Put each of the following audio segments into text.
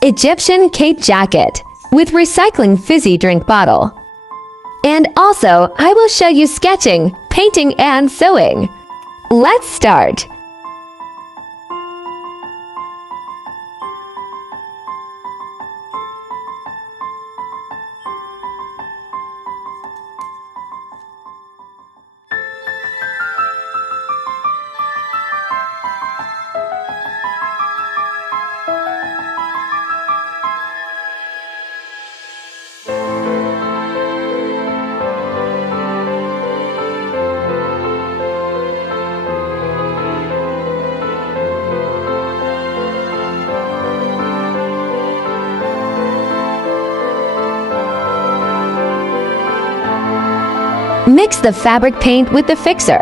Egyptian cape jacket with recycling fizzy drink bottle. And also, I will show you sketching, painting, and sewing. Let's start. Mix the fabric paint with the fixer.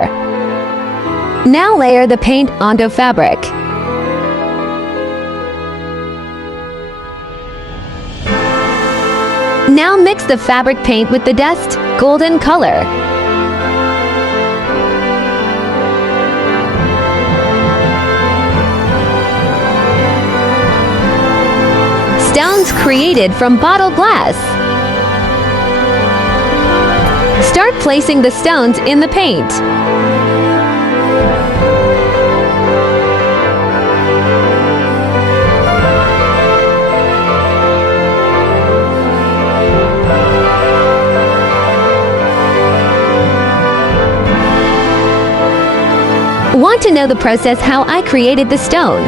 Now layer the paint onto fabric. Now mix the fabric paint with the dust golden color. Stones created from bottle glass. Start placing the stones in the paint. Want to know the process how I created the stone?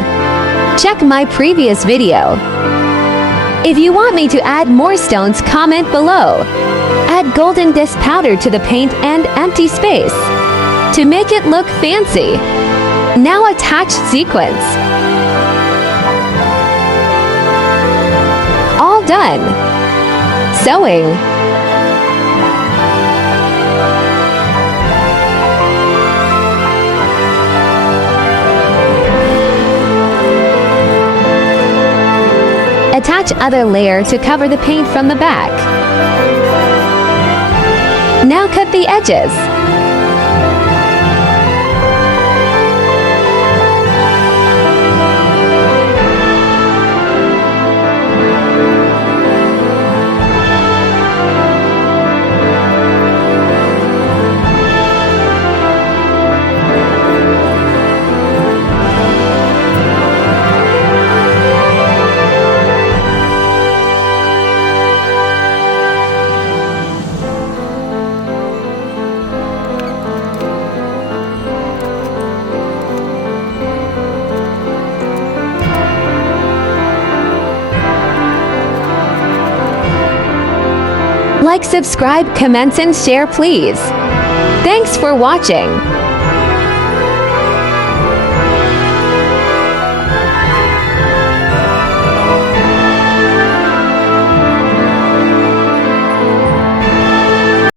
Check my previous video. If you want me to add more stones, comment below. Add golden disc powder to the paint and empty space to make it look fancy. Now attach sequins. All done. Sewing. Attach other layer to cover the paint from the back. Now cut the edges. Like, subscribe, comment, and share, please. Thanks for watching.